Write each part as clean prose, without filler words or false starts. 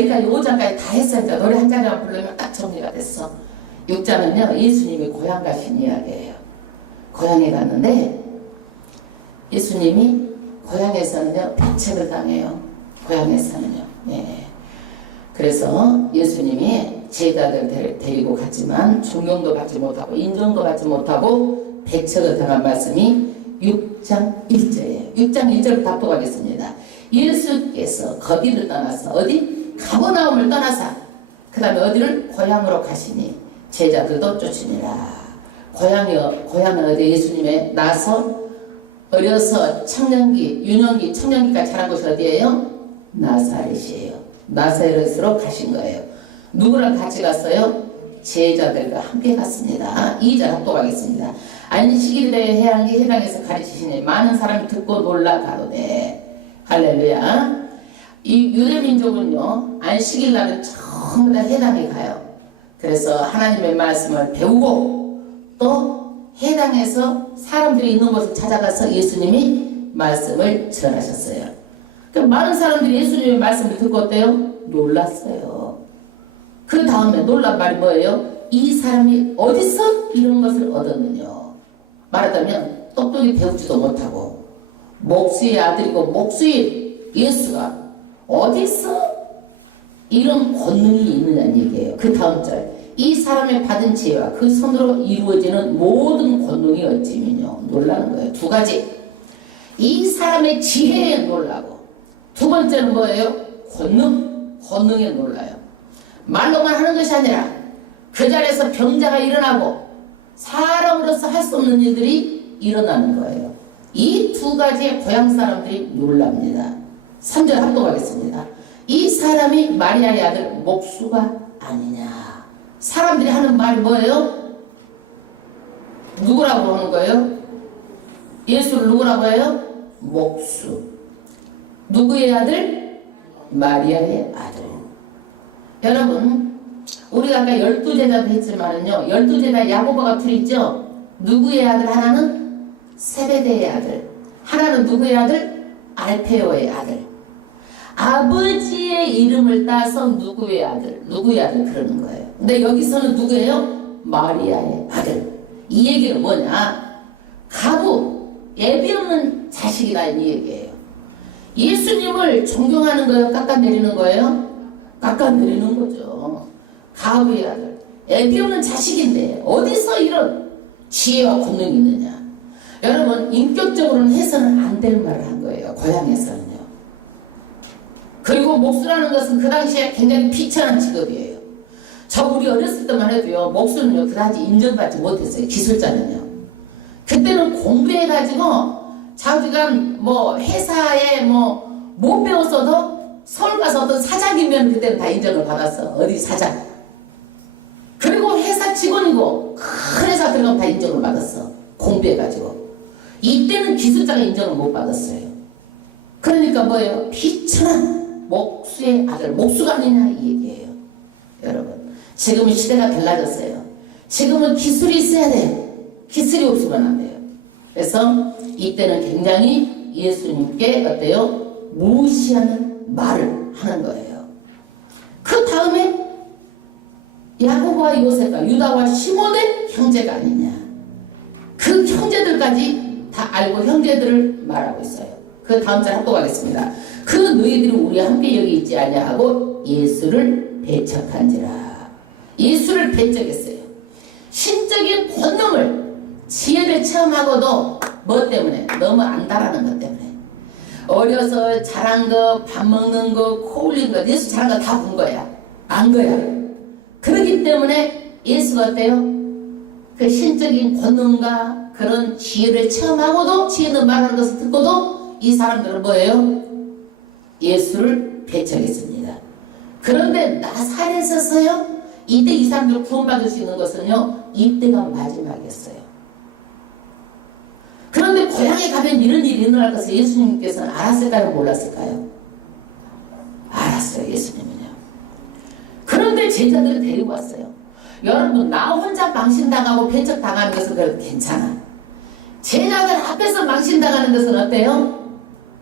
여기까지 5장까지 다 했어요. 이제 노래 한 장만 부르면 딱 정리가 됐어. 6장은요, 예수님이 고향 가신 이야기예요. 고향에 갔는데 예수님이 고향에서는요 배척을 당해요. 고향에서는요. 예. 그래서 예수님이 제자들 데리고 갔지만 존경도 받지 못하고 인정도 받지 못하고 배척을 당한 말씀이 6장 1절이에요. 6장 1절을 답독하겠습니다. 예수께서 거기를 떠나서 어디? 가버나움을 떠나사 그 다음에 어디를? 고향으로 가시니 제자들도 쫓으니라. 고향은 어디? 예수님의 나서 어려서 청년기, 유년기, 청년기까지 자란 곳이 어디예요? 나사렛이에요. 나사렛으로 가신 거예요. 누구랑 같이 갔어요? 제자들과 함께 갔습니다. 2절 합독하겠습니다. 안식일에 해당해서 가르치시니 많은 사람이 듣고 놀라 가로되. 할렐루야. 이 유대민족은요 안식일 날은 전부 다 해당에 가요. 그래서 하나님의 말씀을 배우고 또 해당에서 사람들이 있는 곳을 찾아가서 예수님이 말씀을 전하셨어요. 그럼 많은 사람들이 예수님의 말씀을 듣고 어때요? 놀랐어요. 그 다음에 놀란 말이 뭐예요? 이 사람이 어디서 이런 것을 얻었느냐. 말하자면 똑똑히 배우지도 못하고 목수의 아들이고 목수의 예수가 어디서 이런 권능이 있느냐는 얘기예요. 그 다음 절. 이 사람의 받은 지혜와 그 손으로 이루어지는 모든 권능이 어찌미뇨. 놀라는 거예요. 두 가지. 이 사람의 지혜에 놀라고 두 번째는 뭐예요? 권능에 놀라요. 말로만 하는 것이 아니라 그 자리에서 병자가 일어나고 사람으로서 할 수 없는 일들이 일어나는 거예요. 이 두 가지의 고향 사람들이 놀랍니다. 3절 합독하겠습니다. 이 사람이 마리아의 아들 목수가 아니냐. 사람들이 하는 말이 뭐예요? 누구라고 하는 거예요? 예수를 누구라고 해요? 목수. 누구의 아들? 마리아의 아들. 여러분 우리가 아까 12제자도 했지만은요 12제자 야고보가 둘이죠. 누구의 아들? 하나는 세베대의 아들, 하나는 누구의 아들? 알페오의 아들. 아버지의 이름을 따서 누구의 아들 그러는 거예요. 근데 여기서는 누구예요? 마리아의 아들. 이 얘기는 뭐냐? 가부, 예비 없는 자식이라는 얘기예요. 예수님을 존경하는 거예요? 깎아내리는 거예요? 깎아내리는 거죠. 가부의 아들, 예비 없는 자식인데 어디서 이런 지혜와 권능이 있느냐. 여러분 인격적으로는 해서는 안 될 말을 한 거예요. 고향에서는요. 그리고 목수라는 것은 그 당시에 굉장히 비천한 직업이에요. 저 우리 어렸을 때만 해도요 목수는요 그다지 인정받지 못했어요. 기술자는요. 그때는 공부해가지고 자기가 뭐 회사에 뭐 못 배웠어도 서울 가서 어떤 사장이면 그때는 다 인정을 받았어. 어디 사장. 그리고 회사 직원이고 큰 회사 들어가면 다 인정을 받았어. 공부해가지고. 이때는 기술자가 인정을 못 받았어요. 그러니까 뭐예요? 비천한 목수의 아들, 목수가 아니냐 이 얘기예요. 여러분 지금은 시대가 달라졌어요. 지금은 기술이 있어야 돼요. 기술이 없으면 안 돼요. 그래서 이때는 굉장히 예수님께 어때요? 무시하는 말을 하는 거예요. 그 다음에 야고보와 요셉과 유다와 시몬의 형제가 아니냐. 그 형제들까지 다 알고 형제들을 말하고 있어요. 그 다음 절 합독하겠습니다. 그 너희들이 우리와 함께 여기 있지 아니하고 예수를 배척한지라. 예수를 배척했어요. 신적인 권능을 지혜를 체험하고도 뭐 때문에? 너무 안다라는 것 때문에. 어려서 잘한 거, 밥 먹는 거, 코 올린 거, 예수 잘한 거 다 본 거야. 안 거야. 그렇기 때문에 예수가 어때요? 그 신적인 권능과 그런 지혜를 체험하고도 지혜는 말하는 것을 듣고도 이 사람들은 뭐예요? 예수를 배척했습니다. 그런데 나사렛에서요 이때 이 사람들을 구원받을 수 있는 것은요 이때가 마지막이었어요. 그런데 고향에 가면 이런 일이 일어날 것을 예수님께서는 알았을까요? 몰랐을까요? 알았어요. 예수님은요. 그런데 제자들을 데리고 왔어요. 여러분 나 혼자 망신당하고 배척당하는 것은 그래도 괜찮아. 제자들 앞에서 망신당하는 것은 어때요?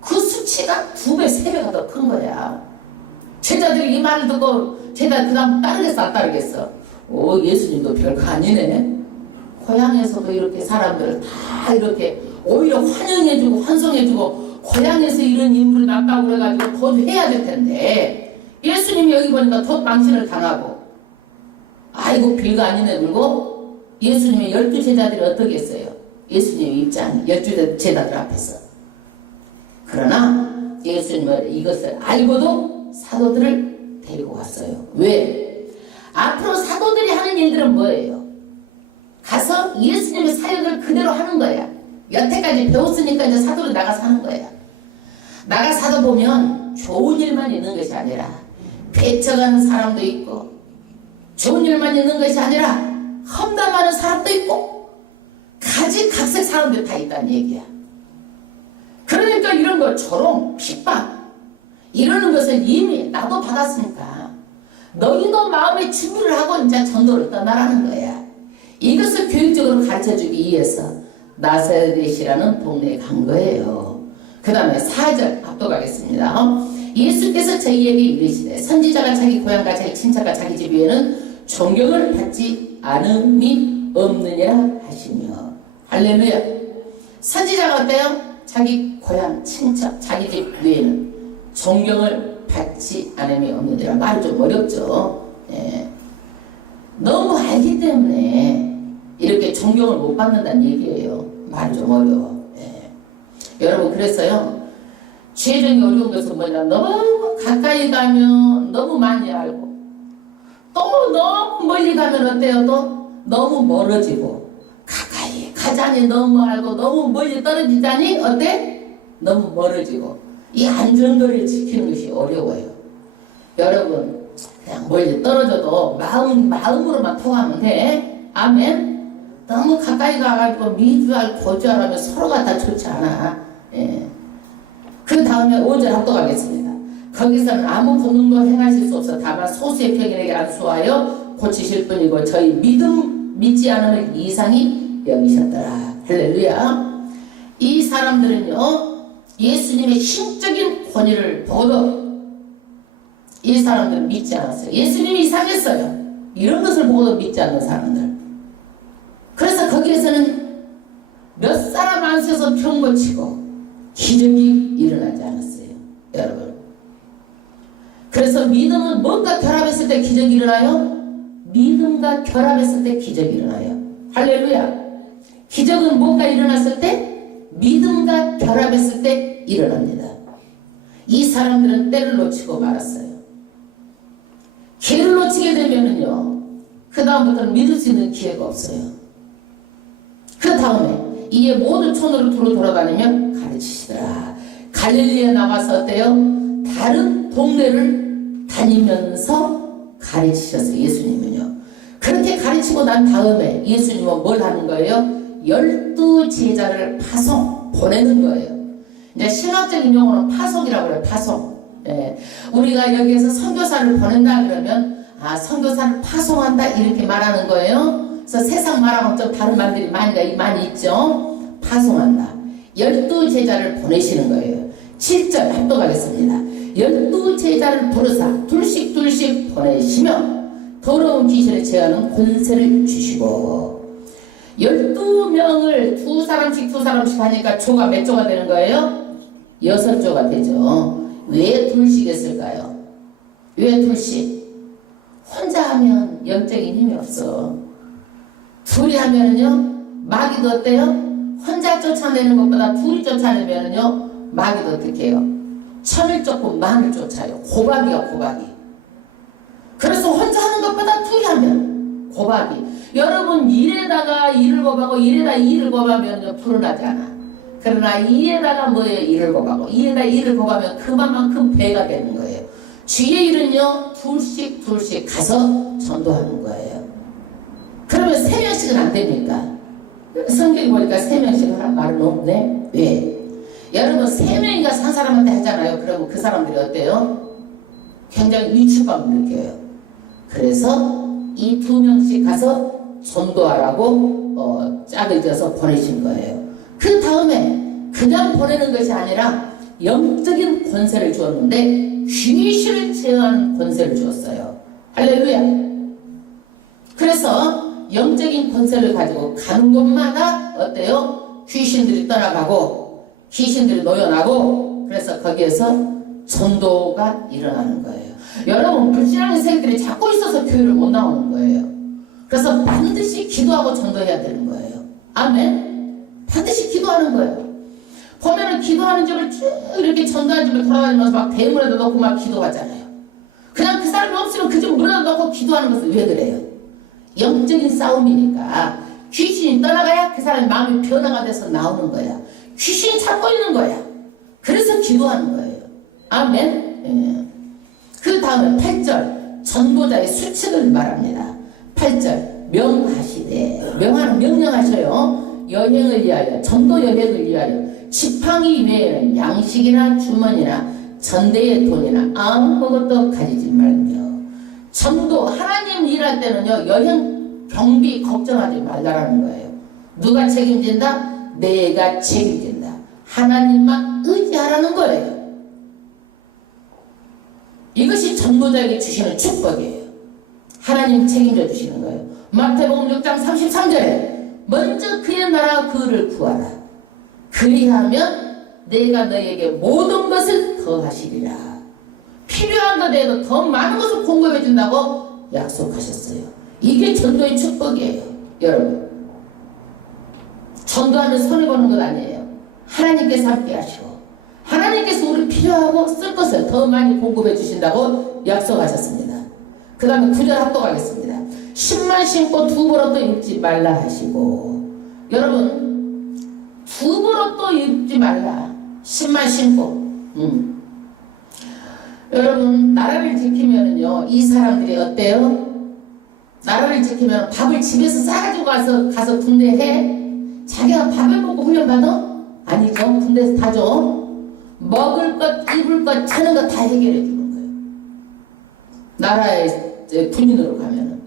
그 수치가 2배, 3배가 더 큰 거야. 제자들이 이 말을 듣고 제자 그 다음 따르겠어 안 따르겠어? 예수님도 별거 아니네. 고향에서도 이렇게 사람들을 다 이렇게 오히려 환영해주고 환송해주고 고향에서 이런 인물이 났다고 그래가지고 더 해야 될 텐데 예수님이 여기 보니까 더 망신을 당하고 아이고 별거 아니네 그러고 예수님의 12제자들이 어떻게 했어요? 예수님의 입장 12제자들 앞에서. 그러나 예수님은 이것을 알고도 사도들을 데리고 왔어요. 왜? 앞으로 사도들이 하는 일들은 뭐예요? 가서 예수님의 사역을 그대로 하는 거야. 여태까지 배웠으니까 이제 사도로 나가서 하는 거야. 나가서 보면 좋은 일만 있는 것이 아니라 배척하는 사람도 있고 좋은 일만 있는 것이 아니라 험담하는 사람도 있고 가지각색 사람들 다 있다는 얘기야. 그러니까 이런 거 조롱, 핍박 이러는 것을 이미 나도 받았으니까 너희도 마음의 준비를 하고 이제 전도를 떠나라는 거야. 이것을 교육적으로 가르쳐주기 위해서 나사렛이라는 동네에 간 거예요. 그 다음에 4절 압도가겠습니다. 예수께서 저희에게 이르시되 선지자가 자기 고향과 자기 친척과 자기 집 위에는 존경을 받지 않음이 없느니라 하시며. 할렐루야. 선지자가 어때요? 자기 고향, 친척, 자기 집 위에는 존경을 받지 않음이 없느니라. 말이 좀 어렵죠. 예. 너무 알기 때문에 이렇게 존경을 못 받는다는 얘기예요. 말이 좀 어려워. 예. 여러분 그래서요. 죄정이 어려운 것은 뭐냐. 너무 가까이 가면 너무 많이 알고 또 너무 멀리 가면 어때요? 또 너무 멀어지고 가까이 가자니 너무 알고 너무 멀리 떨어지자니 어때? 너무 멀어지고 이 안전거리를 지키는 것이 어려워요. 여러분 그냥 멀리 떨어져도 마음으로만 통하면 돼. 아멘. 너무 가까이 가가지고 미주알 고주알하면 서로가 다 좋지 않아. 예. 그 다음에 5절 합독하겠습니다. 거기서는 아무 권능도 행하실 수 없어 다만 소수의 병인에게 안수하여 고치실 뿐이고 저희 믿지 않음을 이상히 여기셨더라. 할렐루야. 이 사람들은요 예수님의 신적인 권위를 보고도 이 사람들은 믿지 않았어요. 예수님이 이상했어요. 이런 것을 보고도 믿지 않는 사람들. 그래서 거기에서는 몇 사람 안 써서 병 고치고 기적이 일어나지 않았어요. 여러분. 그래서 믿음은 뭔가 결합했을 때 기적이 일어나요? 믿음과 결합했을 때 기적이 일어나요. 할렐루야. 기적은 뭔가 일어났을 때 믿음과 결합했을 때 일어납니다. 이 사람들은 때를 놓치고 말았어요. 기회를 놓치게 되면은요, 그 다음부터는 믿을 수 있는 기회가 없어요. 그 다음에 이에 모든 촌으로 두루 돌아다니며 가르치시더라. 갈릴리에 나가서 어때요? 다른 동네를 다니면서 가르치셨어요. 예수님은요. 그렇게 가르치고 난 다음에 예수님은 뭘 하는 거예요? 12제자를 보내는 거예요. 이제 신학적인 용어는 파송이라고 그래요. 파송. 예. 우리가 여기에서 선교사를 보낸다 그러면 선교사를 파송한다 이렇게 말하는 거예요. 그래서 세상 말하고 좀 다른 말들이 많이 있죠. 파송한다. 12제자를 보내시는 거예요. 7절 합독하겠습니다. 12제자를 부르사 둘씩 보내시며 더러운 귀신을 제하는 권세를 주시고 12명을 두 사람씩 하니까 조가 몇 조가 되는 거예요? 6조가 되죠. 왜 둘씩 했을까요? 왜 둘씩? 혼자 하면 영적인 힘이 없어. 둘이 하면은요 마귀도 어때요? 혼자 쫓아내는 것보다 둘이 쫓아내면은요 마귀도 어떻게 해요? 천을 쫓고 만을 쫓아요. 고박이. 그래서 혼자 하는 것보다 둘이 하면 고박이. 여러분 일에다가 일을 고하고 일에다 일을 고하면 불어나지 않아. 그러나 이에다가 뭐예요? 일을 고하고 이에다 일을 고하면 그만큼 배가 되는 거예요. 주의 일은요 둘씩 가서 전도하는 거예요. 그러면 3명씩은 안 됩니까? 성경에 보니까 3명씩은 하는 말은 없네. 왜? 여러분 3명이 가서 한 사람한테 하잖아요. 그러면 그 사람들이 어때요? 굉장히 위축감을 느껴요. 그래서 이 2명씩 가서 전도하라고 짝을 지어서 보내신 거예요. 그 다음에 그냥 보내는 것이 아니라 영적인 권세를 주었는데 귀신을 제어하는 권세를 주었어요. 할렐루야. 그래서 영적인 권세를 가지고 가는 곳마다 어때요? 귀신들이 떠나가고 귀신들이 노여나고 그래서 거기에서 전도가 일어나는 거예요. 여러분 불신앙의 세계들이 자꾸 있어서 교회를 못 나오는 거예요. 그래서 반드시 기도하고 전도해야 되는 거예요. 아멘. 반드시 기도하는 거예요. 보면은 기도하는 집을 쭉 이렇게 전도하는 집을 돌아다니면서 막 대문에도 넣고 막 기도하잖아요. 그냥 그 사람이 없으면 그 집 문에다 넣고 기도하는 것은 왜 그래요? 영적인 싸움이니까 귀신이 떠나가야 그 사람의 마음이 변화가 돼서 나오는 거야. 귀신이 잡고 있는 거야. 그래서 기도하는 거예요. 아멘. 예. 그 다음에 8절 전도자의 수칙을 말합니다. 8절 명하시되 명하는 명령하셔요. 여행을 위하여 전도 여행을 위하여 지팡이 외에는 양식이나 주머니나 전대의 돈이나 아무것도 가지지 말며 전도 하나님 일할 때는요 여행 경비 걱정하지 말라라는 거예요. 누가 책임진다? 내가 책임진다. 하나님만 의지하라는 거예요. 이것이 전도자에게 주시는 축복이에요. 하나님 책임져 주시는 거예요. 마태복음 6장 33절에 먼저 그의 나라 그를 구하라. 그리하면 내가 너에게 모든 것을 더하시리라. 필요한 것에 대해서 더 많은 것을 공급해 준다고 약속하셨어요. 이게 전도의 축복이에요. 여러분 전도하면 손해보는 것 아니에요. 하나님께서 함께 하시고 하나님께서 우리 필요하고 쓸 것을 더 많이 공급해 주신다고 약속하셨습니다. 그 다음에 9절 합독하겠습니다. 10만 심고 두부로도 입지 말라 하시고 여러분 두부로도 입지 말라. 10만 심고 여러분 나라를 지키면은요 이 사람들이 어때요? 나라를 지키면 밥을 집에서 싸가지고 가서 군대 해? 자기가 밥을 먹고 훈련받아? 아니죠. 군대에서 다 줘. 먹을 것, 입을 것, 자는 것 다 해결해 주는 거예요. 나라의 군인으로 가면은.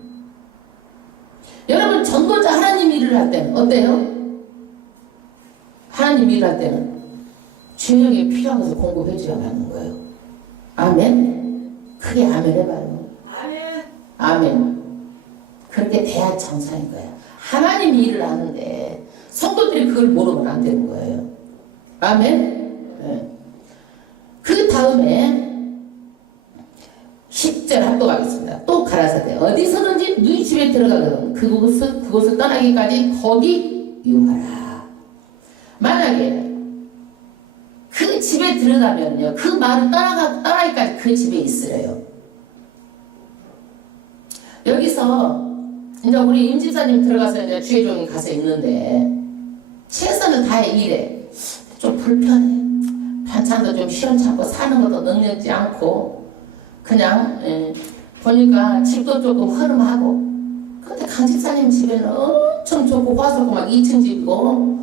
여러분 전도자 하나님 일을 할 때는 어때요? 하나님 일을 할 때는 주님에게 필요한 것을 공급해 줘야 하는 거예요. 아멘. 크게 아멘 해봐요. 아멘. 아멘. 그렇게 돼야 정상인 거야. 하나님 일을 하는데 성도들이 그걸 모르면 안 되는 거예요. 아멘. 네. 그 다음에 10절 합독하겠습니다. 또 가라사대 어디서든지 누이 집에 들어가거든 그곳을 떠나기까지 거기 유하라. 만약에 그 집에 들어가면요 그 마을 떠나기까지 그 집에 있으래요. 여기서 이제 우리 임집사님 들어가서 이제 주의종이 가서 있는데 최선을 다해 일해. 좀 불편해. 반찬도 좀 시원찮고 사는 것도 능력지 않고 그냥 보니까 집도 조금 허름하고 근데 강집사님 집에는 엄청 좋고 화석고 막 2층 집이고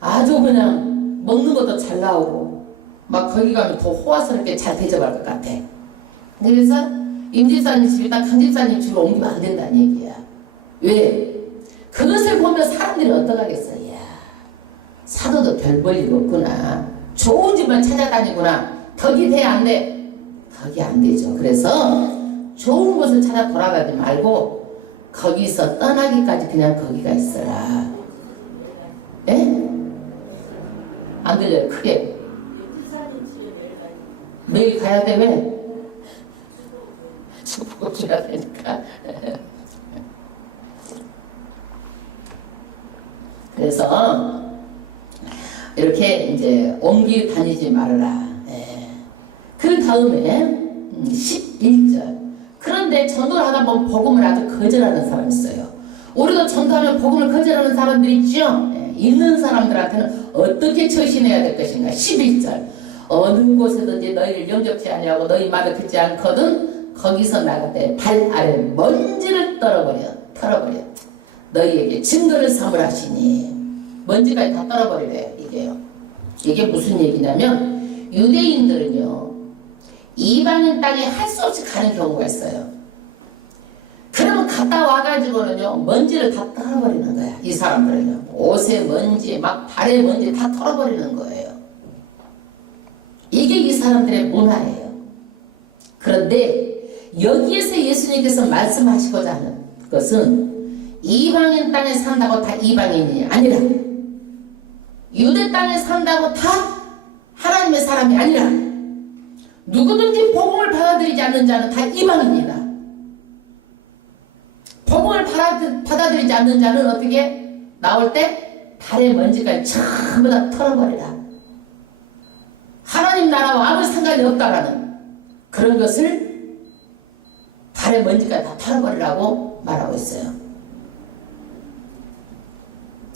아주 그냥 먹는 것도 잘 나오고 막 거기 가면 더 호화스럽게 잘 대접할 것 같아. 그래서 임집사님 집이나 강집사님 집으로 옮기면 안 된다는 얘기야. 왜? 그것을 보면 사람들이 어떡하겠어. 이야, 사도도 별 볼 일 없구나. 좋은 집만 찾아다니구나. 덕이 돼 안 돼? 덕이 안 되죠. 그래서 좋은 곳을 찾아 돌아다니지 말고 거기서 떠나기까지 그냥 거기가 있어라. 예? 안 들려요. 크게. 매일 가야 돼. 왜? 축복 줘야 되니까. 그래서 이렇게 이제 옮기 다니지 말라. 예. 그 다음에 11절. 그런데 전도를 하다 보면 복음을 아주 거절하는 사람이 있어요. 우리도 전도하면 복음을 거절하는 사람들이 있죠. 예. 있는 사람들한테는 어떻게 처신해야 될 것인가. 11절. 어느 곳에든지 너희를 영접치 아니하고 너희 말을 듣지 않거든 거기서 나갈 때 발 아래 먼지를 털어버려. 너희에게 증거를 삼으라 하시니 먼지까지 다 떨어버리래요. 이게 무슨 얘기냐면 유대인들은요 이방인 땅에 할 수 없이 가는 경우가 있어요. 그러면 갔다 와가지고는요 먼지를 다 털어버리는 거야. 이 사람들은요 옷에 먼지 막 발에 먼지 다 털어버리는 거예요. 이게 이 사람들의 문화예요. 그런데 여기에서 예수님께서 말씀하시고자 하는 것은 이방인 땅에 산다고 다 이방인이 아니라, 유대 땅에 산다고 다 하나님의 사람이 아니라, 누구든지 복음을 받아들이지 않는 자는 다 이방인이다. 복음을 받아들이지 않는 자는 어떻게 나올 때 발의 먼지까지 전부 다 털어버리라. 하나님 나라와 아무 상관이 없다라는 그런 것을 발의 먼지까지 다 털어버리라고 말하고 있어요.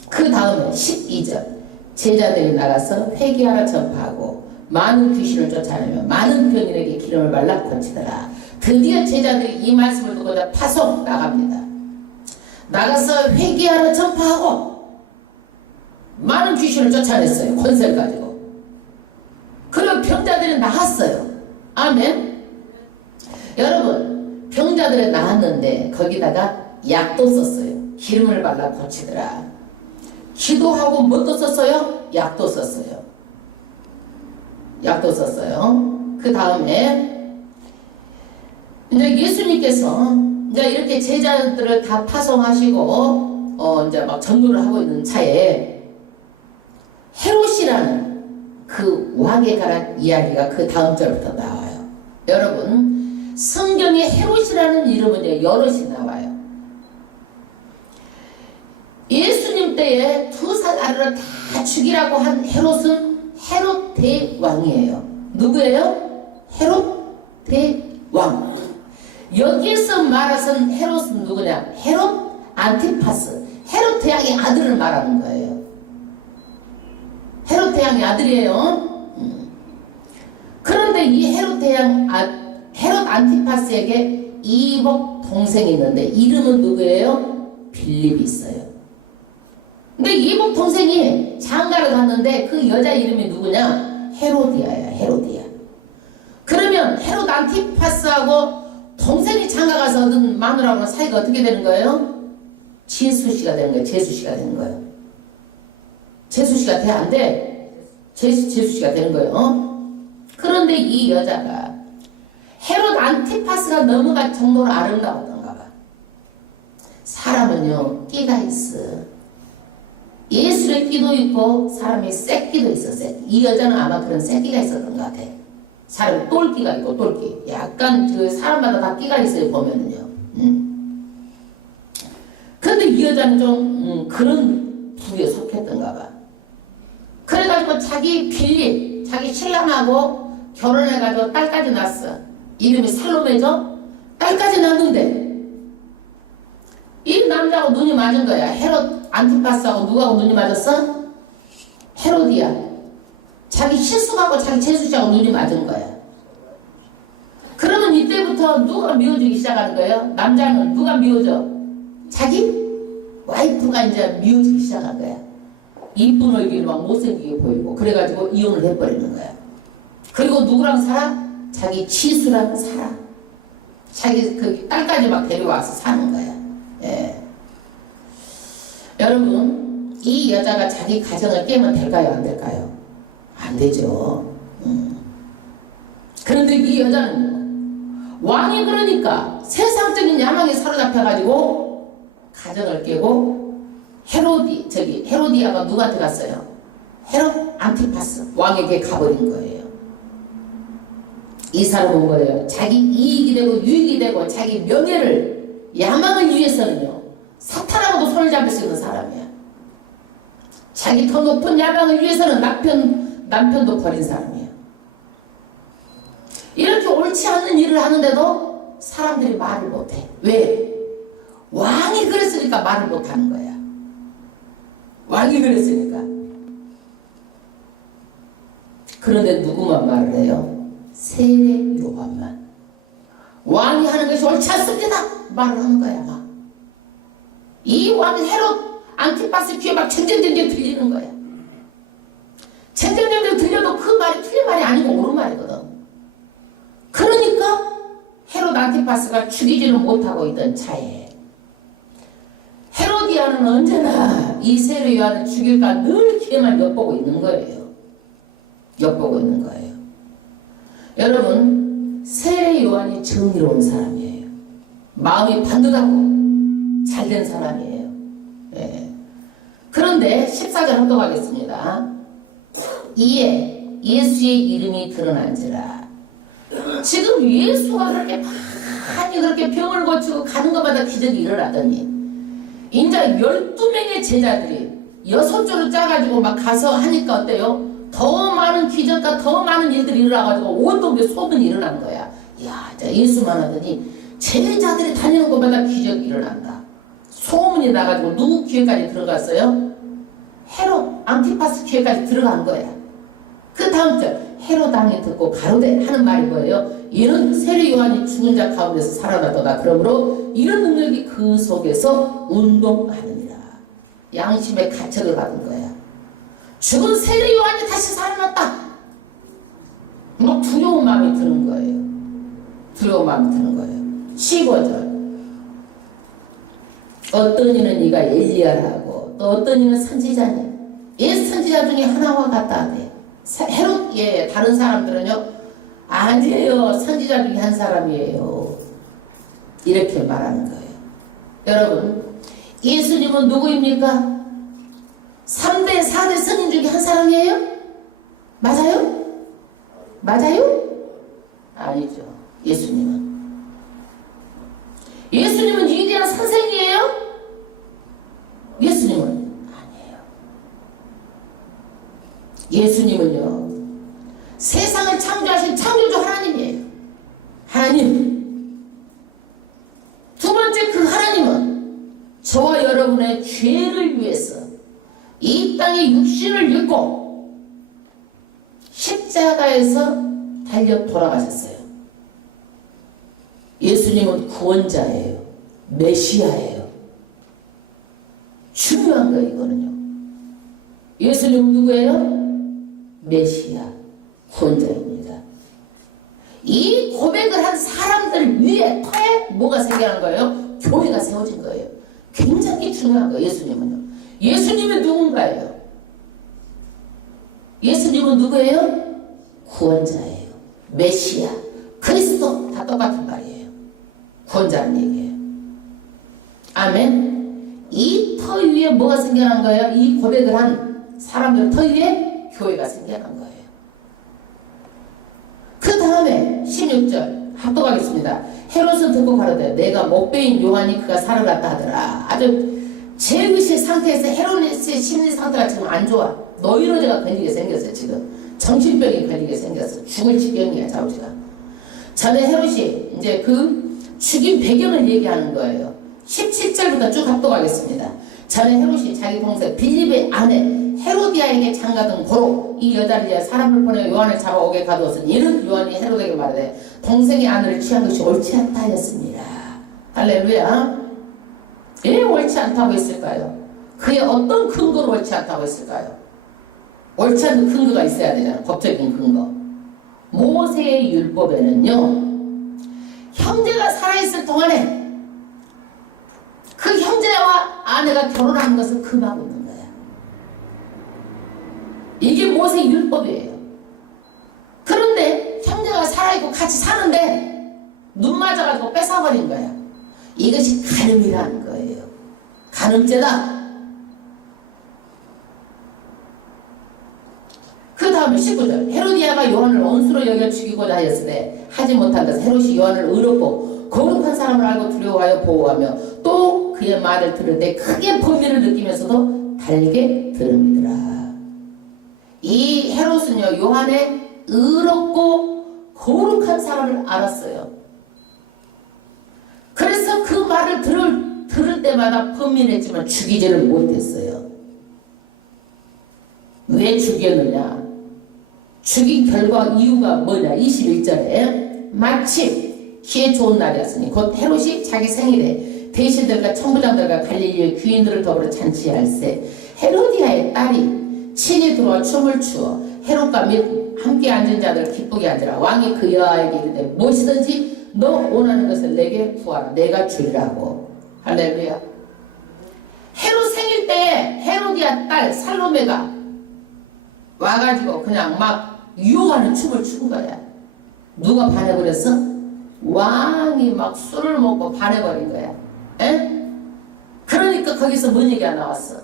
그 다음에 12절, 제자들이 나가서 회개하라 전파하고 많은 귀신을 쫓아내며 많은 병인에게 기름을 발라 고치더라. 드디어 제자들이 이 말씀을 듣고자 파송 나갑니다. 나가서 회개하라 전파하고 많은 귀신을 쫓아냈어요. 권세를 가지고. 그리고 병자들이 나았어요. 아멘. 여러분, 병자들이 나았는데 거기다가 약도 썼어요. 기름을 발라 고치더라. 기도하고 뭣도 썼어요? 약도 썼어요. 약도 썼어요. 그 다음에 이제 예수님께서 이제 이렇게 제자들을 다 파송하시고 이제 막 전도를 하고 있는 차에 헤롯이라는 그 왕에 관한 이야기가 그 다음 절부터 나와요. 여러분, 성경에 헤롯이라는 이름은 여럿이 나와요. 예수님 때에 두 살 아래를 다 죽이라고 한 헤롯은 헤롯 대왕이에요. 누구예요? 헤롯 대왕. 여기에서 말하선 헤롯은 누구냐? 헤롯 안티파스, 헤롯 대왕의 아들을 말하는 거예요. 헤롯 대왕의 아들이에요. 그런데 이 헤롯 대왕, 헤롯 안티파스에게 이복 동생이 있는데 이름은 누구예요? 빌립이 있어요. 근데 이복 동생이 장가를 갔는데 그 여자 이름이 누구냐? 헤로디아야, 헤로디아. 그러면 헤롯 안티파스하고 동생이 장가 가서 얻은 마누라하고는 사이가 어떻게 되는 거예요? 제수씨가 되는 거예요. 제수씨가 되는 거예요. 제수씨가 돼? 안 돼? 제수씨가 되는 거예요. 그런데 이 여자가 헤롯 안티파스가 넘어갈 정도로 아름다웠던가 봐. 사람은요, 끼가 있어. 예술의 끼도 있고 사람이 새끼도 있어. 새끼. 이 여자는 아마 그런 새끼가 있었던 것 같아. 사람 똘끼가 있고 똘끼. 약간 그 사람마다 다 끼가 있어요. 보면은요. 근데 이 여자는 좀 그런 부류에 속했던가 봐. 그래가지고 자기 빌립, 자기 신랑하고 결혼해가지고 딸까지 낳았어. 이름이 살로메죠? 딸까지 낳았는데 이 남자하고 눈이 맞은 거야. 헤롯 안티파스하고 누구하고 눈이 맞았어? 헤로디아. 자기 실수하고 자기 제수씨하고 눈이 맞은 거야. 그러면 이때부터 누가 미워주기 시작하는 거예요? 남자는 누가 미워져? 자기 와이프가 이제 미워지기 시작한 거야. 이쁜 얼굴이 막 못생기게 보이고 그래가지고 이혼을 해버리는 거야. 그리고 누구랑 살아? 자기 치수랑 살아. 자기 그 딸까지 막 데려와서 사는 거야. 예. 여러분, 이 여자가 자기 가정을 깨면 될까요? 안 될까요? 안 되죠. 그런데 이 여자는 왕이 그러니까 세상적인 야망에 사로잡혀가지고 가정을 깨고 헤로디아가 누구한테 갔어요? 헤롯 안티파스 왕에게 가버린 거예요. 이 사람은 뭐예요? 자기 이익이 되고 유익이 되고 자기 명예를 야망을 위해서는요, 사탄하고도 손을 잡을 수 있는 사람이야. 자기 더 높은 야망을 위해서는 남편도 버린 사람이야. 이렇게 옳지 않는 일을 하는데도 사람들이 말을 못해. 왜? 왕이 그랬으니까 말을 못하는 거야. 왕이 그랬으니까. 그런데 누구만 말을 해요? 세례 요한만. 왕이 하는 것이 옳지 않습니다 말을 하는 거야. 막. 이 왕 헤롯 안티파스 귀에 막 쟁쟁쟁쟁 들리는 거야. 쟁쟁쟁쟁 들려도 그 말이 틀린 말이 아니고 옳은 말이거든. 그러니까 헤롯 안티파스가 죽이지는 못하고 있던 차에 헤로디아는 언제나 이 세례 요한을 죽일까 늘 기회만 엿보고 있는 거예요. 엿보고 있는 거예요. 여러분, 세례 요한이 정의로운 사람이에요. 마음이 반듯하고 잘된 사람이에요. 예. 그런데 14절 하도록 하겠습니다. 이에 예수의 이름이 드러난지라. 지금 예수가 그렇게 많이 그렇게 병을 고치고 가는 것마다 기적이 일어나더니 이제 12명의 제자들이 6조로 짜가지고 막 가서 하니까 어때요? 더 많은 기적과 더 많은 일들이 일어나가지고 온 동네 소문이 일어난 거야. 이야, 예수만 하더니 제자들이 다니는 곳마다 기적이 일어난다. 소문이 나가지고 누구 귀에까지 들어갔어요? 헤롯 안티파스 귀에까지 들어간 거야. 그 다음 절 헤롯 왕이 듣고 가로되 하는 말이 뭐예요? 이는 세례 요한이 죽은 자 가운데서 살아났도다. 그러므로 이런 능력이 그 속에서 운동하느니라. 양심의 가책을 받은 거야. 죽은 세례 요한이 다시 살아났다. 뭐 두려운 마음이 드는 거예요. 두려운 마음이 드는 거예요. 15절 어떤 이는 이가 엘리야라고 또 어떤 이는 선지자냐. 옛 선지자 중에 하나와 같다 하네. 헤롯 다른 사람들은요 아니에요. 선지자 중에 한 사람이에요. 이렇게 말하는 거예요. 여러분 예수님은 누구입니까? 3대 4대 성인 중에 한 사람이에요? 맞아요? 맞아요? 아니죠. 예수님은 위대한 선생이에요? 예수님은 아니에요. 예수님은요 세상을 창조하신 창조주 하나님이에요. 하나님. 두 번째 그 하나님은 저와 여러분의 죄를 위해서 이 땅에 육신을 입고 십자가에서 달려 돌아가셨어요. 예수님은 구원자예요. 메시아예요. 중요한 거예요. 이거는요. 예수님은 누구예요? 메시아, 구원자입니다. 이 고백을 한 사람들 위에 터에 뭐가 생겨난 거예요? 교회가 세워진 거예요. 굉장히 중요한 거예요. 예수님은요. 예수님은 누군가예요? 예수님은 누구예요? 구원자예요. 메시아, 그리스도 다 똑같은 말이에요. 구원자는 얘기예요. 아멘. 이 터 위에 뭐가 생겨난 거예요? 이 고백을 한 사람들 터 위에 교회가 생겨난 거예요. 그 다음에 16절 합독하겠습니다. 헤롯은 듣고 가로되 내가 목배인 요한이 그가 살아났다 하더라. 아주 제의식 상태에서 헤롯의 심리 상태가 지금 안 좋아. 노이로제가 걸리게 생겼어요. 지금 정신병이 걸리게 생겼어. 죽을 지경이야. 자우지가. 전에 헤롯이 이제 그 죽인 배경을 얘기하는 거예요. 17절부터 쭉 합독하겠습니다. 전에 헤롯이 자기 동생 빌립의 아내 헤로디아에게 장가든 고로 이 여자를 위해 사람을 보내 요한을 잡아오게 가두었으니 이는 요한이 헤롯에게 말하되 동생의 아내를 취한 것이 옳지 않다 하였습니다. 할렐루야. 왜 옳지 않다고 했을까요? 그의 어떤 근거로 옳지 않다고 했을까요? 옳지 않은 근거가 있어야 되잖아요. 법적인 근거. 모세의 율법에는요 형제가 살아있을 동안에 그 형제와 아내가 결혼하는 것을 금하고 있는 거야. 이게 모세의 율법이에요. 그런데 형제가 살아있고 같이 사는데 눈 맞아가지고 뺏어버린 거야. 이것이 간음이라는 거예요. 간음죄다. 그 다음에 19절 헤로디아가 요한을 원수로 여겨 죽이고자 하였으되 하지 못한 것은 헤롯이 요한을 의롭고 거룩한 사람을 알고 두려워하여 보호하며 또 그의 말을 들을 때 크게 범위를 느끼면서도 달게 들음이더라. 이 헤롯은요 요한의 의롭고 거룩한 사람을 알았어요. 그래서 그 말을 들을 때마다 범민했지만 죽이지를 못했어요. 왜 죽였느냐? 죽인 결과 이유가 뭐냐? 21절에 마침 기회 좋은 날이었으니 곧 헤롯이 자기 생일에 대신들과 천부장들과 갈릴리의 귀인들을 더불어 잔치할세 헤로디아의 딸이 친히 들어와 춤을 추어 헤롯과 및 함께 앉은 자들을 기쁘게 하더라. 왕이 그 여아에게 이르되 무엇이든지 너 원하는 것을 내게 구하라. 내가 주리라고. 할렐루야. 헤롯 생일 때 헤로디아 딸 살로메가 와가지고 그냥 막 유혹하는 춤을 춘 거야. 누가 반해버렸어? 왕이 막 술을 먹고 반해버린 거야. 에? 그러니까 거기서 뭔 얘기가 나왔어?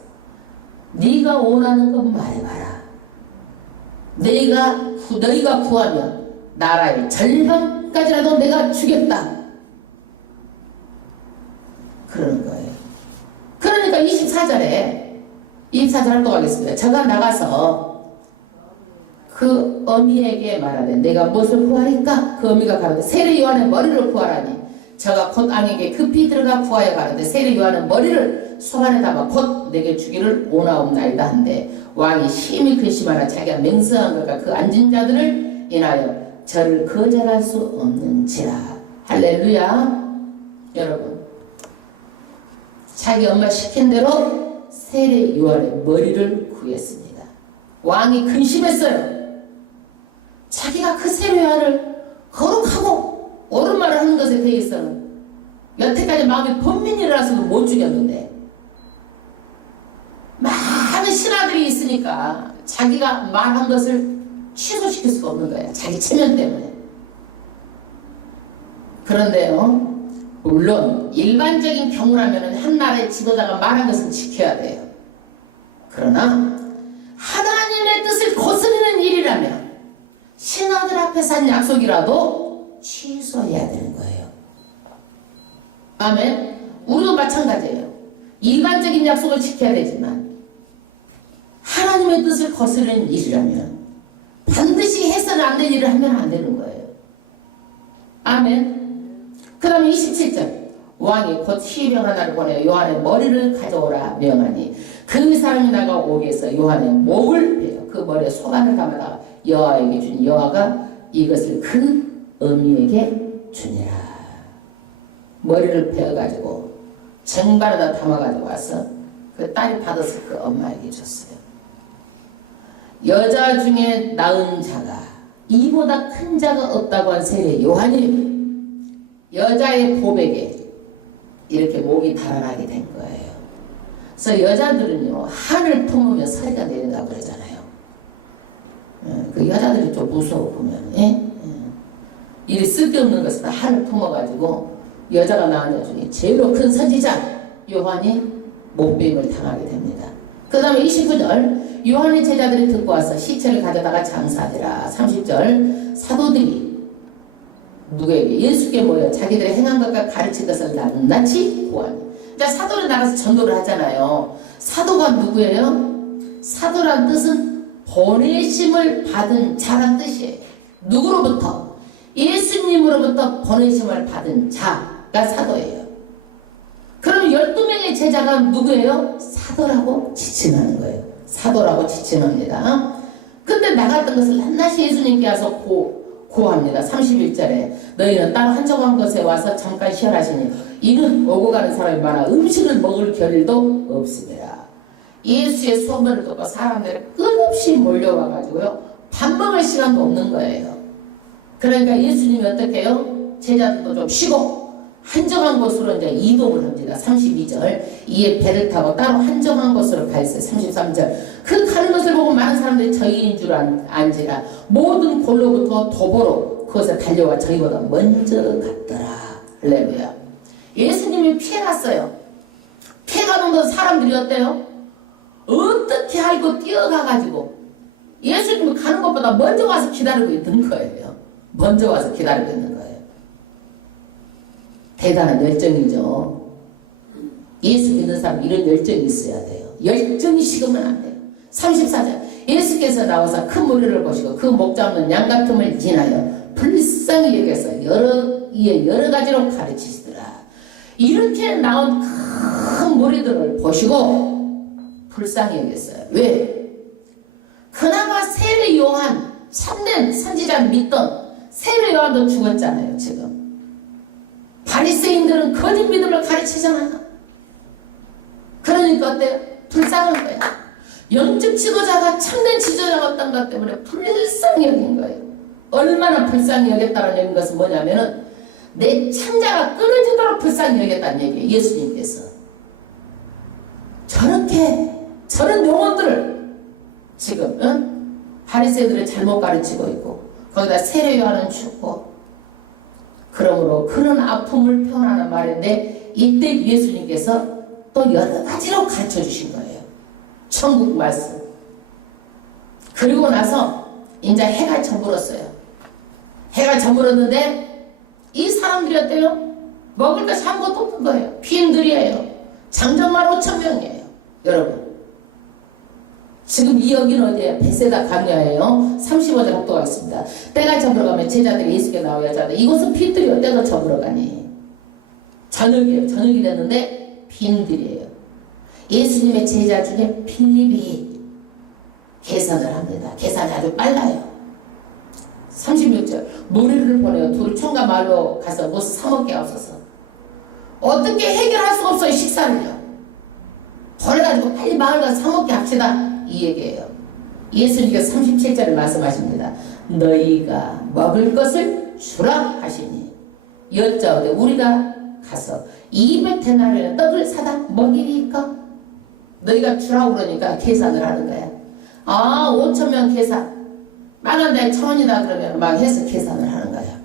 네가 원하는 건 말해봐라. 너희가 구하면 나라의 절반까지라도 내가 주겠다. 그러는 거예요. 그러니까 24절에 또 가겠습니다. 저가 나가서 그 어미에게 말하되 내가 무엇을 구하리까? 그 어미가 가로되 세례 요한의 머리를 구하라니 저가 곧 왕에게 급히 들어가 구하여 가는데 세례 요한의 머리를 손안에 담아 곧 내게 주기를 원하옵나이다 한데 왕이 심히 근심하나 자기가 맹세한 것과 그 앉은 자들을 인하여 저를 거절할 수 없는지라. 할렐루야. 여러분, 자기 엄마 시킨 대로 세례 요한의 머리를 구했습니다. 왕이 근심했어요. 자기가 그 세례 요한을 거룩하고 옳은 말을 하는 것에 대해서는 여태까지 마음이 번민이라서도 못 죽였는데 많은 신하들이 있으니까 자기가 말한 것을 취소시킬 수가 없는 거예요. 자기 체면 때문에. 그런데요, 물론 일반적인 경우라면 한 나라의 지도자가 말한 것은 지켜야 돼요. 그러나 하나님의 뜻을 거스르는 일이라면 신하들 앞에서 한 약속이라도 취소해야 되는 거예요. 아멘. 우리도 마찬가지예요. 일반적인 약속을 지켜야 되지만 하나님의 뜻을 거스르는 일이라면 반드시 해서는 안 될 일을 하면 안 되는 거예요. 아멘. 그 다음에 27절 왕이 곧 시병 하나를 보내어 요한의 머리를 가져오라 명하니 그 사람이 나가오기 위해서 요한의 목을 베어 그 머리에 소관을 감아다가 여호와에게 준 여호와가 이것을 그 어미에게 주니라. 머리를 베어가지고 쟁반에다 담아가지고 와서 그 딸이 받아서 그 엄마에게 줬어요. 여자 중에 낳은 자가 이보다 큰 자가 없다고 한 세례 요한이 여자의 보백에 이렇게 목이 달아나게 된 거예요. 그래서 여자들은요, 한을 품으면 서리가 내린다고 그러잖아요. 그 여자들이 좀 무서워 보면, 일이 쓸데없는 것은 한을 품어가지고 여자가 낳은 여 중에 제일 큰 선지자 요한이 목베임을 당하게 됩니다. 그 다음에 29절 요한의 제자들이 듣고 와서 시체를 가져다가 장사하더라. 30절 사도들이 누구에게? 예수께 모여 자기들의 행한 것과 가르친 것을 낱낱이 구하니. 그러니까 사도를 나가서 전도를 하잖아요. 사도가 누구예요? 사도란 뜻은 보내심을 받은 자란 뜻이에요. 누구로부터? 예수님으로부터 보내심을 받은 자가 사도예요. 그럼 12명의 제자가 누구예요? 사도라고 지칭하는 거예요. 사도라고 지칭합니다. 근데 나갔던 것을 낱낱이 예수님께 와서 고합니다. 31절에 너희는 따로 한적한 곳에 와서 잠깐 쉬어라시니 이는 오고 가는 사람이 많아 음식을 먹을 겨를도 없습니다. 예수의 소문을 듣고 사람들이 끝없이 몰려와가지고요, 밥 먹을 시간도 없는 거예요. 그러니까 예수님이 어떻게 해요? 제자들도 좀 쉬고 한적한 곳으로 이제 이동을 합니다. 32절 이에 배를 타고 따로 한적한 곳으로 가 있어요. 33절 그 가는 것을 보고 많은 사람들이 저희인 줄 안지라 모든 골로부터 도보로 그것에 달려와 저희보다 먼저 갔더라. 할렐루야. 예수님이 피해갔어요. 피해가는 건 사람들이 어때요? 어떻게 알고 뛰어가가지고 예수님이 가는 것보다 먼저 와서 기다리고 있는 거예요. 먼저 와서 기다리고 있는 거예요. 대단한 열정이죠. 예수 믿는 사람 이런 열정이 있어야 돼요. 열정이 식으면 안 돼요. 34절 예수께서 나와서 큰 무리를 보시고 그 목자 없는 양 같음을 인하여 불쌍히 여겨서 여러 가지로 가르치시더라. 이렇게 나온 큰 무리들을 보시고 불쌍히 여겼어요. 왜? 그나마 세례 요한 참된 선지자 믿던 세례 요한도 죽었잖아요. 지금 바리새인들은 거짓 믿음을 가르치잖아요. 그러니까 어때요? 불쌍한 거예요. 영적 지도자가 참된 지도자가 없던 것 때문에 불쌍히 여긴 거예요. 얼마나 불쌍히 여겼다는 얘기인 것은 뭐냐면은 내 창자가 끊어지도록 불쌍히 여겼다는 얘기예요. 예수님께서 저런 영혼들을 지금 바리새인들을 잘못 가르치고 있고 거기다 세례 요한은 죽고, 그러므로 그런 아픔을 표현하는 말인데, 이때 예수님께서 또 여러 가지로 가르쳐 주신 거예요. 천국 말씀. 그리고 나서 이제 해가 저물었어요. 해가 저물었는데 이 사람들이 어때요? 먹을 것이 아무것도 없는 거예요. 빈들이에요. 장정만 5,000명이에요. 여러분, 지금 이 여기는 어디예요? 베세다 강야예요. 35절 합독하고 있습니다. 때가 저물어가면 제자들이 예수께 나오야 하잖아요. 이곳은 빈들이요. 때가 저물어가니. 저녁이에요. 저녁이 됐는데 빈들이에요. 예수님의 제자 중에 필립이 계산을 합니다. 계산이 아주 빨라요. 36절 무리를 보내요. 둘이 총과 말로 가서 뭐 사먹게 없어서 어떻게 해결할 수가 없어요. 식사를요. 보내가지고 빨리 마을 가서 사먹게 합시다. 이 얘기예요. 예수님께서 37절을 말씀하십니다. 너희가 먹을 것을 주라 하시니 여짜오되 우리가 가서 200데나리온의 떡을 사다 먹이리까? 너희가 주라고 그러니까 계산을 하는 거야. 5,000명 계산. 만원당 1,000원이다 그러면 막 해서 계산을 하는 거야.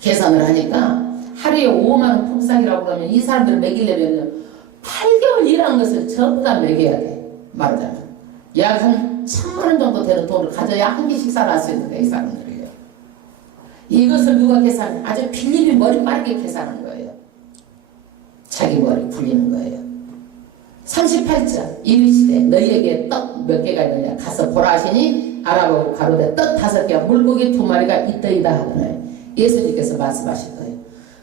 계산을 하니까 하루에 5만원 품삯이라고 그러면 이 사람들 먹이려면 8개월 일한 것을 전부 다 먹여야 돼. 말하자면. 약 한 1,000만원 정도 되는 돈을 가져야 한 끼 식사를 할 수 있는 거야. 이 사람들이요. 이것을 누가 계산해? 아주 필립이 머리 빠르게 계산한 거예요. 자기 머리 굴리는 거예요. 38절 이르시되 너희에게 떡 몇 개가 있느냐 가서 보라 하시니 알아보고 가로되 떡 5개와 물고기 2마리가 있더이다 하더니 예수님께서 말씀하실 거예요.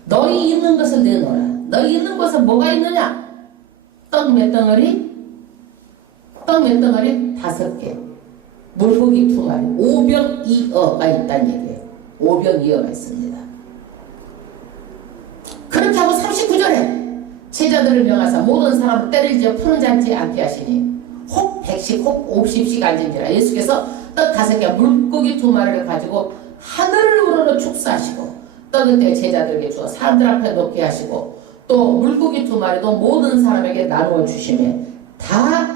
너희 있는 것을 내놓으라. 너희 있는 것은 뭐가 있느냐? 떡 몇 덩어리? 떡 몇 덩어리? 5개. 물고기 2마리. 5병 2어가 있다는 얘기예요. 5병 2어가 있습니다. 그렇게 하고 39절에 제자들을 명하사 모든 사람을 때를 지어 푸는 잔치에 앉게 하시니 혹 100씩 혹 50씩 앉은지라. 예수께서 떡 5개와 물고기 2마리를 가지고 하늘을 우러러 축사하시고 떡은 때 제자들에게 주어 사람들 앞에 놓게 하시고 또 물고기 2마리도 모든 사람에게 나누어 주시며 다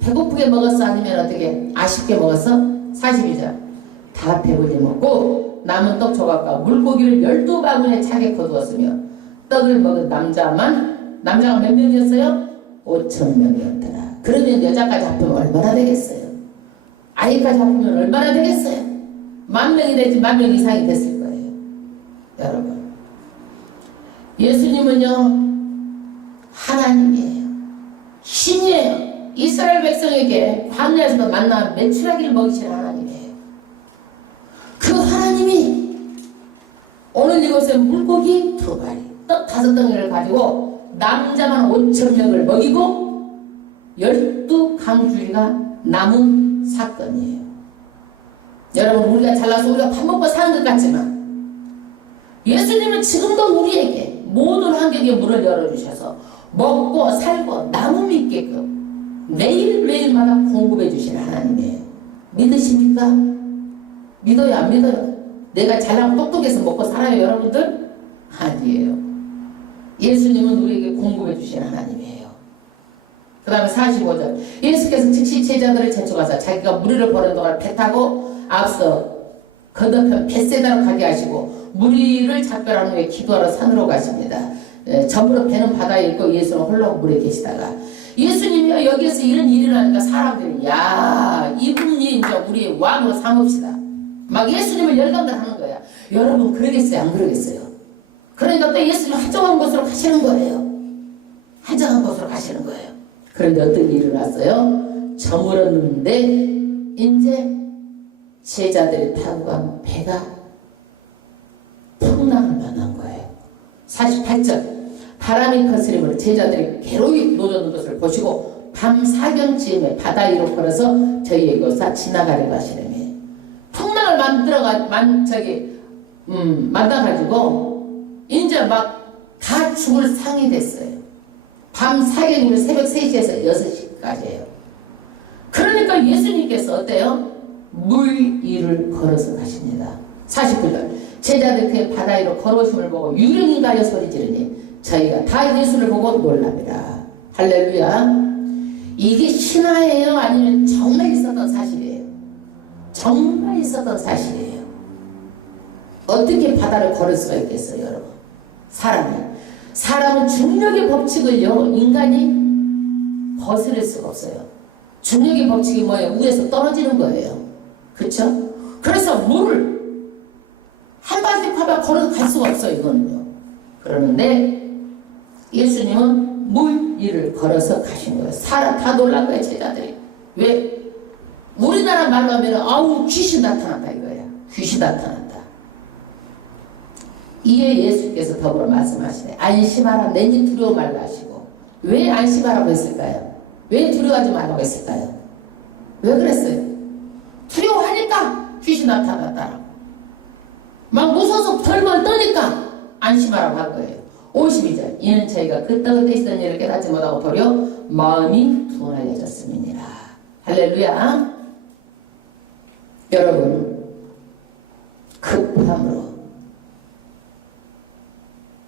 배고프게 먹었어? 아니면 어떻게 아쉽게 먹었어? 42절 다 배불리 먹고 남은 떡 조각과 물고기를 12바구니에 차게 거두었으며 떡을 먹은 남자가 몇 명이었어요? 5,000명이었더라. 그러면 여자까지 합하면 얼마나 되겠어요? 아이까지 합하면 얼마나 되겠어요? 10,000명이 되지 10,000명 이상이 됐을 거예요. 여러분, 예수님은요 하나님이에요. 신이에요. 이스라엘 백성에게 광야에서도 만나 메추라기를 먹이시는 하나님이에요. 그 하나님이 오늘 이곳에 물고기 2마리 떡 5덩이를 가지고 남자만 5,000명을 먹이고 12강주리가 남은 사건이에요. 여러분, 우리가 잘나서 우리가 밥 먹고 사는 것 같지만 예수님은 지금도 우리에게 모든 환경에 문을 열어주셔서 먹고 살고 남음 있게끔 매일매일마다 공급해 주시는 하나님이에요. 믿으십니까? 믿어요? 안 믿어요? 내가 잘나고 똑똑해서 먹고 살아요 여러분들? 아니에요. 예수님은 우리에게 공급해 주시는 하나님이에요. 그 다음에 45절 예수께서 즉시 제자들을 제쳐가서 자기가 무리를 보는 동안 배 타고 앞서 건너편 벳세다로 가게 하시고 무리를 작별한 후에 기도하러 산으로 가십니다. 전부로 배는 바다에 있고 예수는 홀로 물에 계시다가 예수님이 여기에서 이런 일이 나니까 사람들이 야 이분이 이제 우리의 왕으로 삼읍시다. 막 예수님을 열광을 하는 거야. 여러분 그러겠어요? 안 그러겠어요? 그러니까 또 예수님 한정한 곳으로 가시는 거예요. 한정한 곳으로 가시는 거예요. 그런데 어떤 일이 일어났어요? 저물었는데 이제 제자들이 타고 간 배가 풍랑을 만난 거예요. 48절 바람이 거스림으로 제자들이 괴로이 놓여있는 것을 보시고 밤 사경쯤에 바다 위로 걸어서 저희에게 지나가려고 하시려며 풍랑을 만나가지고 이제 막 다 죽을 상이 됐어요. 밤 사경이면 새벽 3시에서 6시까지예요. 그러니까 예수님께서 어때요? 물 위를 걸어서 가십니다. 49절 제자들 그 바다 위로 걸어오심을 보고 유령이 가려 소리 지르니 저희가 다 예수를 보고 놀랍니다. 할렐루야. 이게 신화예요? 아니면 정말 있었던 사실이에요? 정말 있었던 사실이에요. 어떻게 바다를 걸을 수가 있겠어요, 여러분? 사람은 중력의 법칙을요, 인간이 거스를 수가 없어요. 중력의 법칙이 뭐예요? 위에서 떨어지는 거예요. 그렇죠? 그래서 물을 한 발씩 파봐 걸어서 갈 수가 없어요, 이거는요. 그러는데 예수님은 물 위를 걸어서 가신 거예요. 사람 다 놀란 거예요, 제자들이. 왜? 우리나라 말로 하면 아우 귀신 나타났다 이거야. 귀신 나타났다. 이에 예수께서 더불어 말씀하시네. 안심하라, 내니 두려워 말라 하시고. 왜 안심하라고 했을까요? 왜 두려워하지 말라고 했을까요? 왜 그랬어요? 두려워하니까 귀신 나타났다. 막 무서워서 덜덜 떠니까 안심하라고 한 거예요. 52절. 이는 저희가 그때그때 있었던 일을 깨닫지 못하고 도리어 마음이 둔하여졌음이니라. 할렐루야. 여러분, 급함으로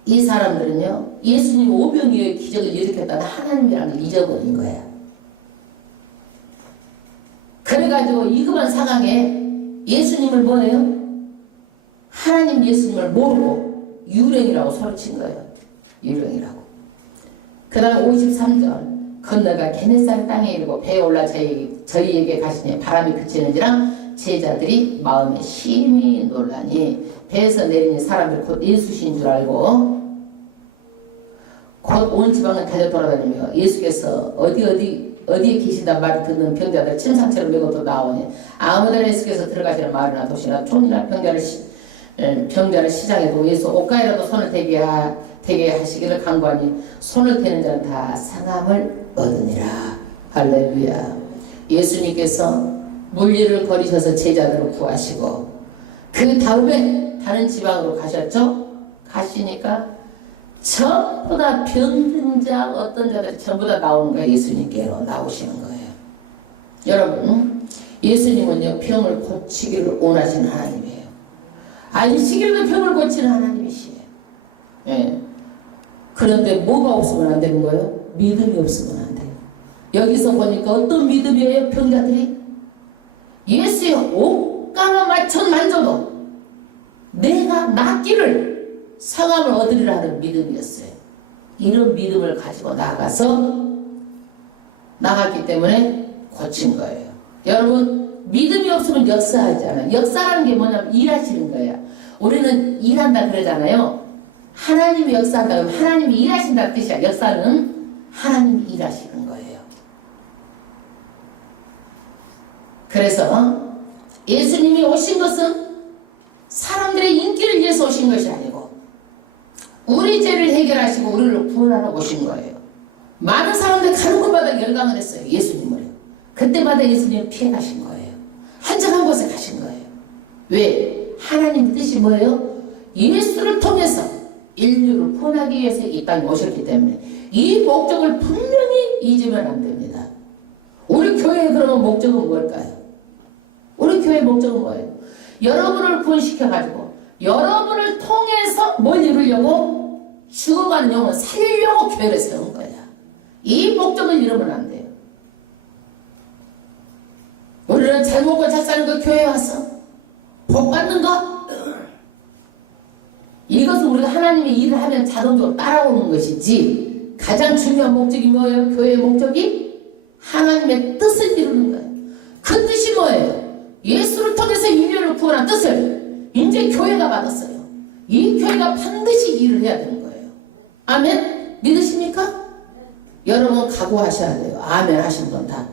이 사람들은요, 예수님 오병이어의 기적을 일으켰다는 하나님이라는 걸 잊어버린 거야. 그래가지고 이급한 상황에 예수님을 뭐예요? 하나님 예수님을 모르고 유령이라고 소리친 거예요. 유령이라고. 그 다음 53절. 건너가 게네사렛 땅에 이르고 배에 올라 저희에게 가시니 바람이 그치는지라 제자들이 마음에 심히 놀라니 배에서 내리는 사람들 곧 예수신 줄 알고 곧 온 지방을 달려 돌아다니며 예수께서 어디에 계신단 말을 듣는 병자들 침상처럼 메고 또 나오니 아무데나 예수께서 들어가시는 마을이나 도시나 촌이나 병자를 시장에 두고 예수 옷가에라도 손을 대게 하시기를 간구하니 손을 대는 자는 다 상함을 얻으니라. 할렐루야. 예수님께서 물리를 거리셔서 제자들을 구하시고 그 다음에 다른 지방으로 가셨죠. 가시니까 전부 다 병든 자 어떤 자들이 전부 다 나오는 거예요. 예수님께로 나오시는 거예요. 여러분, 예수님은요 병을 고치기를 원하시는 하나님이에요. 안식일도 병을 고치는 하나님이시에요. 예. 그런데 뭐가 없으면 안 되는 거예요? 믿음이 없으면 안 돼요. 여기서 보니까 어떤 믿음이에요? 병자들이 예수의 옷가마 맞춰 만져도 내가 낫기를 상함을 얻으리라 하는 믿음이었어요. 이런 믿음을 가지고 나갔기 때문에 고친 거예요. 여러분, 믿음이 없으면 역사하지 않아요. 역사라는 게 뭐냐면 일하시는 거예요. 우리는 일한다 그러잖아요. 하나님이 역사한다 그러면 하나님이 일하신다는 뜻이야. 역사는 하나님이 일하시는 거예요. 그래서 예수님이 오신 것은 사람들의 인기를 위해서 오신 것이 아니고 우리 죄를 해결하시고 우리를 구원하러 오신 거예요. 많은 사람들이 가는 곳마다 열광을 했어요. 예수님을. 그때마다 예수님은 피해 가신 거예요. 한적한 곳에 가신 거예요. 왜? 하나님 뜻이 뭐예요? 예수를 통해서 인류를 구원하기 위해서 이 땅에 오셨기 때문에 이 목적을 분명히 잊으면 안 됩니다. 우리 교회의 그러면 목적은 뭘까요? 우리 교회의 목적은 뭐예요? 여러분을 구원시켜가지고 여러분을 통해서 뭘 이루려고? 죽어가는 영혼을 살리려고 교회를 세운 거야. 이 목적을 잃으면 안 돼요. 우리는 잘 먹고 잘 사는 거 교회에 와서 복 받는 거 이것은 우리가 하나님의 일을 하면 자동적으로 따라오는 것이지 가장 중요한 목적이 뭐예요? 교회의 목적이 하나님의 뜻을 이루는 거예요. 그 뜻이 뭐예요? 예수를 통해서 인류를 구원한 뜻을 이제 교회가 받았어요. 이 교회가 반드시 일을 해야 되는 거예요. 아멘? 믿으십니까? 여러분 각오하셔야 돼요. 아멘 하신 분 다.